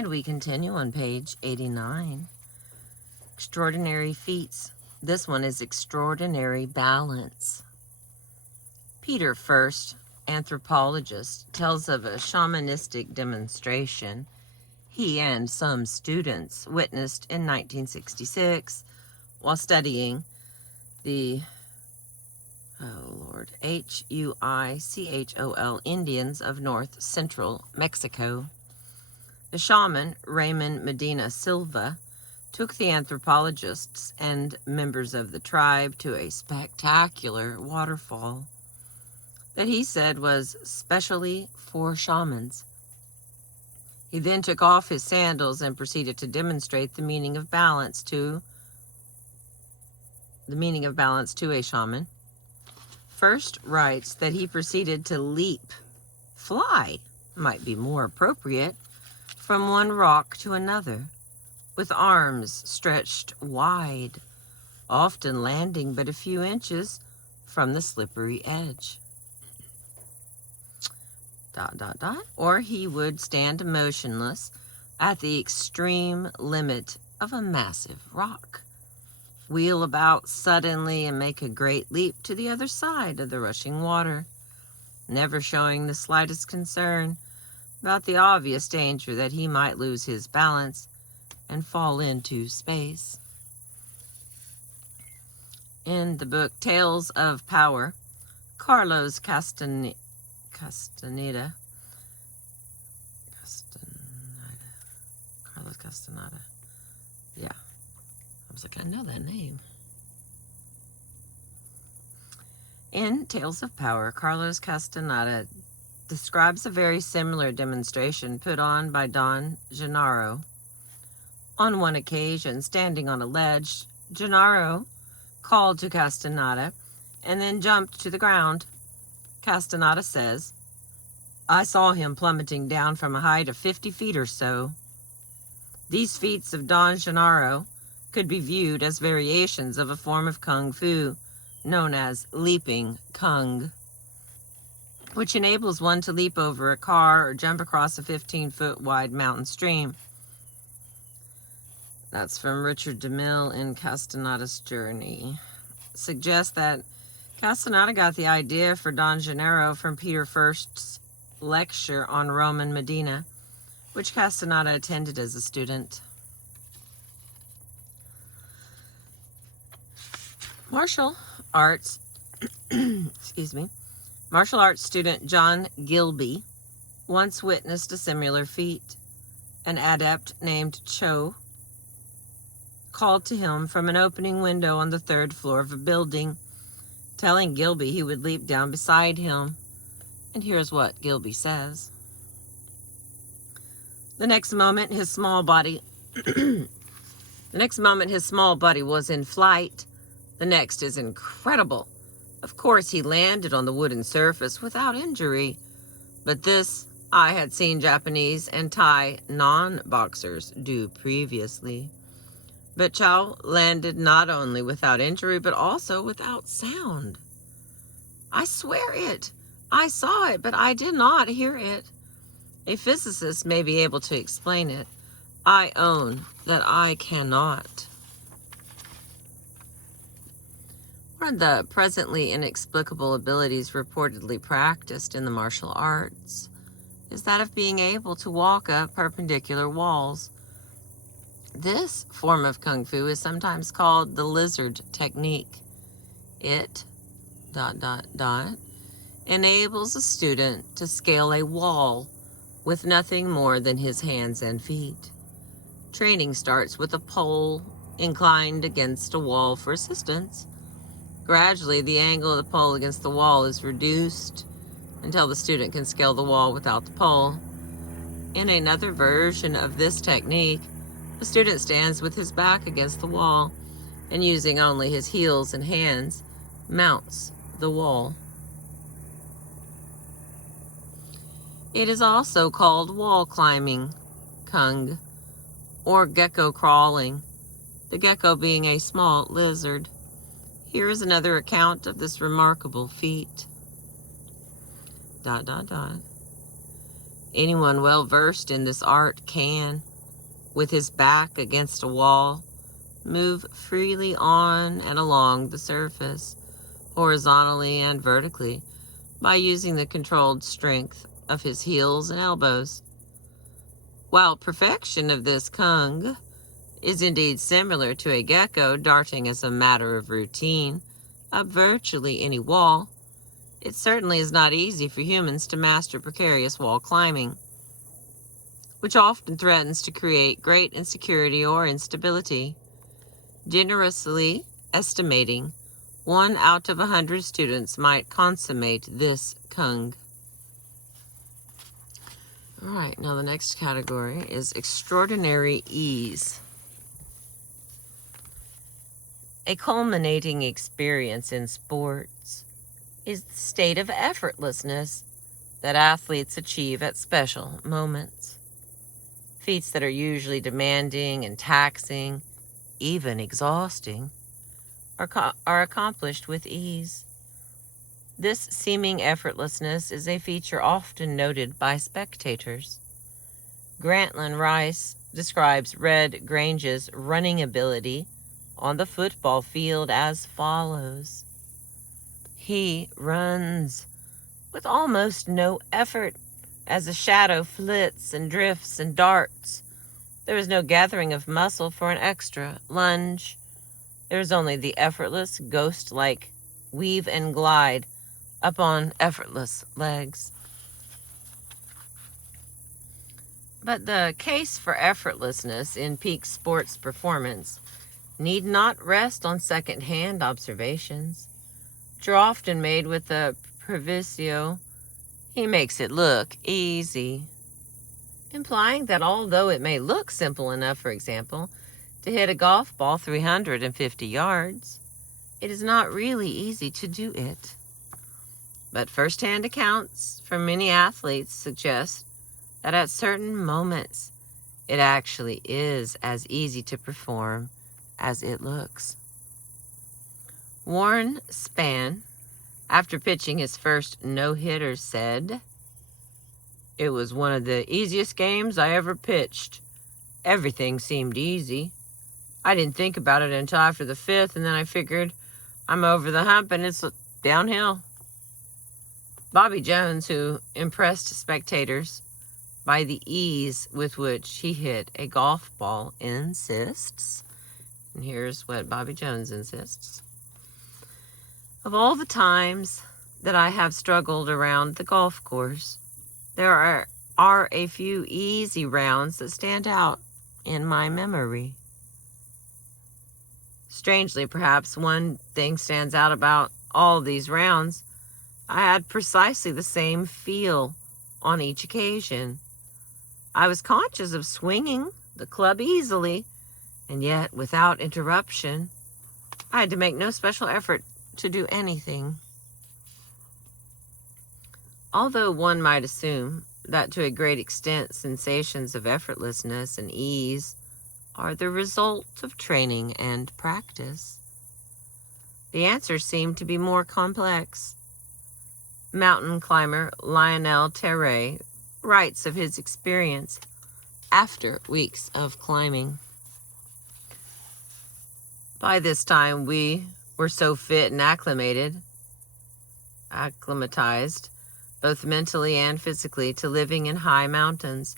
And we continue on page 89. Extraordinary feats. This one is extraordinary balance. Peter First, anthropologist, tells of a shamanistic demonstration he and some students witnessed in 1966 while studying the Huichol Indians of north central Mexico. The shaman, Raymond Medina Silva, took the anthropologists and members of the tribe to a spectacular waterfall that he said was specially for shamans. He then took off his sandals and proceeded to demonstrate the meaning of balance to a shaman. First writes that he proceeded to leap, fly, might be more appropriate, from one rock to another, with arms stretched wide, often landing but a few inches from the slippery edge. ... Or he would stand motionless at the extreme limit of a massive rock, wheel about suddenly and make a great leap to the other side of the rushing water, never showing the slightest concern about the obvious danger that he might lose his balance and fall into space. In the book Tales of Power, Carlos Castaneda, yeah, I was like, I know that name. In Tales of Power, Carlos Castaneda describes a very similar demonstration put on by Don Gennaro. On one occasion, standing on a ledge, Gennaro called to Castaneda and then jumped to the ground. Castaneda says, "I saw him plummeting down from a height of 50 feet or so." These feats of Don Gennaro could be viewed as variations of a form of kung fu known as leaping kung, which enables one to leap over a car or jump across a 15-foot wide mountain stream. That's from Richard DeMille in Castaneda's Journey. Suggests that Castaneda got the idea for Don Gennaro from Peter First's lecture on Roman Medina, which Castaneda attended as a student. Martial arts student John Gilby once witnessed a similar feat. An adept named Cho called to him from an opening window on the 3rd floor of a building, telling Gilby he would leap down beside him. And here's what Gilby says. The next moment his small body was in flight. The next is incredible. Of course, he landed on the wooden surface without injury, but this I had seen Japanese and Thai non-boxers do previously. But Chow landed not only without injury, but also without sound. I swear it. I saw it, but I did not hear it. A physicist may be able to explain it. I own that I cannot. One of the presently inexplicable abilities reportedly practiced in the martial arts is that of being able to walk up perpendicular walls. This form of kung fu is sometimes called the lizard technique. It ... enables a student to scale a wall with nothing more than his hands and feet. Training starts with a pole inclined against a wall for assistance. Gradually, the angle of the pole against the wall is reduced until the student can scale the wall without the pole. In another version of this technique, the student stands with his back against the wall and using only his heels and hands, mounts the wall. It is also called wall climbing, kung, or gecko crawling, the gecko being a small lizard. Here is another account of this remarkable feat. ... Anyone well versed in this art can, with his back against a wall, move freely on and along the surface, horizontally and vertically, by using the controlled strength of his heels and elbows. While perfection of this kung is indeed similar to a gecko darting as a matter of routine up virtually any wall, it certainly is not easy for humans to master precarious wall climbing, which often threatens to create great insecurity or instability. Generously estimating 1 out of 100 students might consummate this kung. All right, now the next category is extraordinary ease. A culminating experience in sports is the state of effortlessness that athletes achieve at special moments. Feats that are usually demanding and taxing, even exhausting, are accomplished with ease. This seeming effortlessness is a feature often noted by spectators. Grantland Rice describes Red Grange's running ability on the football field as follows. He runs with almost no effort as a shadow flits and drifts and darts. There is no gathering of muscle for an extra lunge. There is only the effortless, ghost-like weave and glide upon effortless legs. But the case for effortlessness in peak sports performance need not rest on second-hand observations, which are often made with the proviso, he makes it look easy, implying that although it may look simple enough, for example, to hit a golf ball 350 yards, it is not really easy to do it. But first-hand accounts from many athletes suggest that at certain moments, it actually is as easy to perform as it looks. Warren Spahn, after pitching his first no-hitter, said, "It was one of the easiest games I ever pitched. Everything seemed easy. I didn't think about it until after the fifth, and then I figured I'm over the hump and it's downhill." Bobby Jones, who impressed spectators by the ease with which he hit a golf ball, insists, and here's what Bobby Jones insists, "Of all the times that I have struggled around the golf course, there are a few easy rounds that stand out in my memory. Strangely, perhaps one thing stands out about all these rounds. I had precisely the same feel on each occasion. I was conscious of swinging the club easily, and yet without interruption. I had to make no special effort to do anything." Although one might assume that to a great extent sensations of effortlessness and ease are the result of training and practice, the answers seem to be more complex. Mountain climber Lionel Terray writes of his experience after weeks of climbing. "By this time we were so fit and acclimatized, both mentally and physically, to living in high mountains,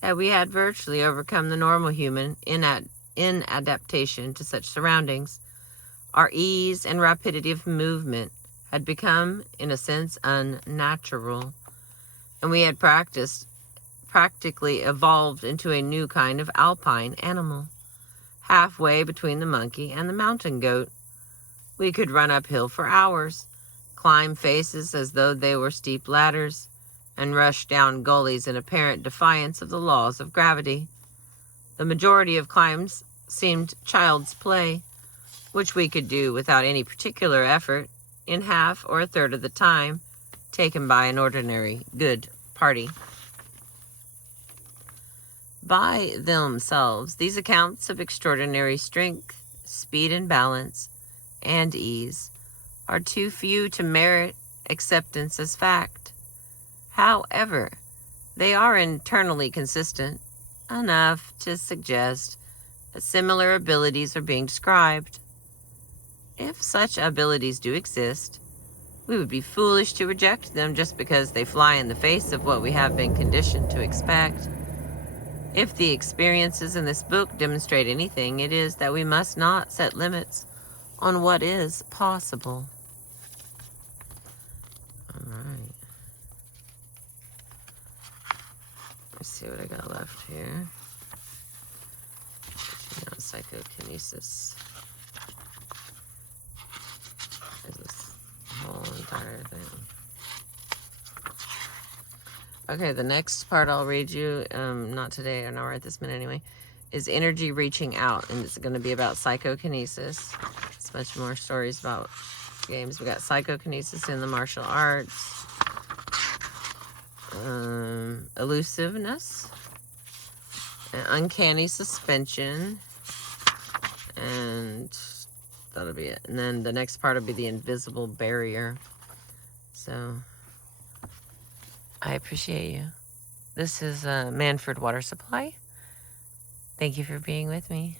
that we had virtually overcome the normal human inadaptation to such surroundings. Our ease and rapidity of movement had become, in a sense, unnatural, and we had practically evolved into a new kind of alpine animal, halfway between the monkey and the mountain goat. We could run uphill for hours, climb faces as though they were steep ladders, and rush down gullies in apparent defiance of the laws of gravity. The majority of climbs seemed child's play, which we could do without any particular effort, in half or a third of the time taken by an ordinary good party." By themselves, these accounts of extraordinary strength, speed and balance, and ease are too few to merit acceptance as fact. However, they are internally consistent enough to suggest that similar abilities are being described. If such abilities do exist, we would be foolish to reject them just because they fly in the face of what we have been conditioned to expect. If the experiences in this book demonstrate anything, it is that we must not set limits on what is possible. All right. Let's see what I got left here. Now, psychokinesis. There's this whole entire thing. Okay, the next part I'll read you, not today or not right this minute anyway, is energy reaching out, and it's going to be about psychokinesis. It's much more stories about games. We got psychokinesis in the martial arts, elusiveness, uncanny suspension, and that'll be it. And then the next part will be the invisible barrier. So I appreciate you. This is Manfred Water Supply. Thank you for being with me.